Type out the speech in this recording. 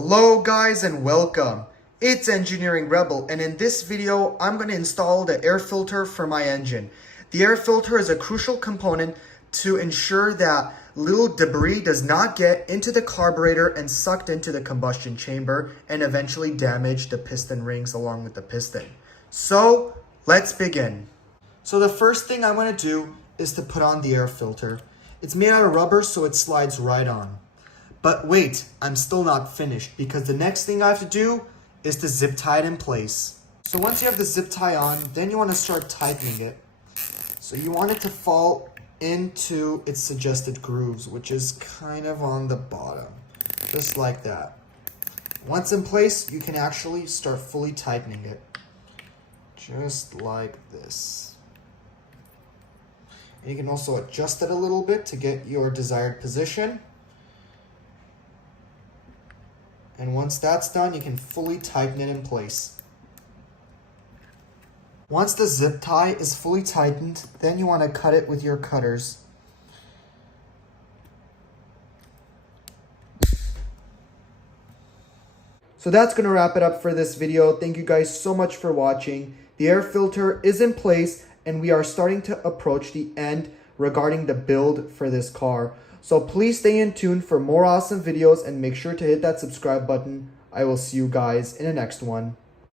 Hello guys and welcome. It's Engineering Rebel, and in this video I'm going to install the air filter for my engine. The air filter is a crucial component to ensure that little debris does not get into the carburetor and sucked into the combustion chamber and eventually damage the piston rings along with the piston. So let's begin. So the first thing I'm going to do is to put on the air filter. It's made out of rubber, so it slides right on. But wait, I'm still not finished, because the next thing I have to do is to zip tie it in place. So once you have the zip tie on, then you want to start tightening it. So you want it to fall into its suggested grooves, which is kind of on the bottom, just like that. Once in place, you can actually start fully tightening it, just like this. And you can also adjust it a little bit to get your desired position. And once that's done, you can fully tighten it in place. Once the zip tie is fully tightened, then you want to cut it with your cutters. So that's going to wrap it up for this video. Thank you guys so much for watching. The air filter is in place, and we are starting to approach the end regarding the build for this car. So please stay in tune for more awesome videos and make sure to hit that subscribe button. I will see you guys in the next one.